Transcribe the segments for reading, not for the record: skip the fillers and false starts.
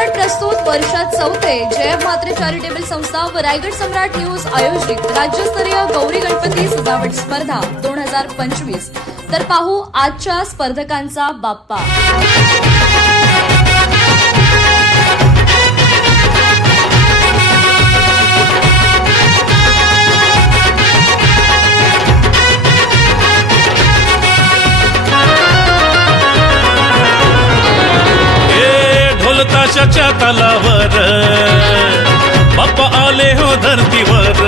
चित्रपट प्रस्तुत वर्षात चौथे जयब म्हात्रे चॅरिटेबल संस्था व रायगड सम्राट न्यूज आयोजित राज्यस्तरीय गौरी गणपती सजावट स्पर्धा 2025। तर पाहू आजच्या स्पर्धकांचा बाप्पा। ताशाच्या तालावर बाप्पा आले हो धरतीवर,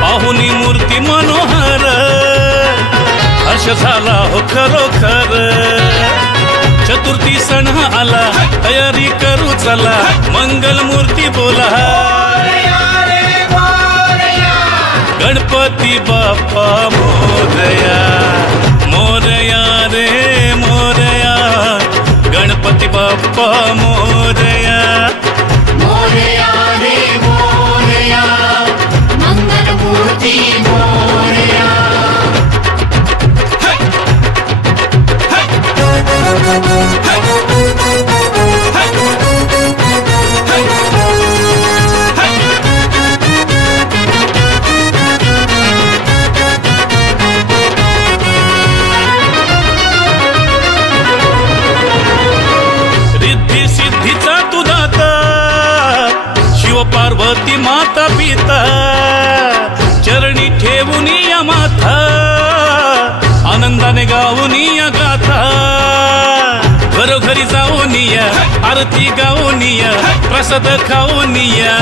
पाहुनी मूर्ती मनोहर हर्ष झाला हो खरोखर। चतुर्थी सण आला तयारी करू चला, मंगल मूर्ती बोला गणपती बाप्पा मोरया मोरया रे मोरया, गणपती बाप्पा मोरया मोरया रे मोरया, मंगल मूर्ती मोरया। पार्वती माता पिता चरणी ठेवून या माथा, आनंदाने गाऊन या गाथा। घरोघरी जाऊन या आरती गाऊन या, प्रसाद खाऊन या।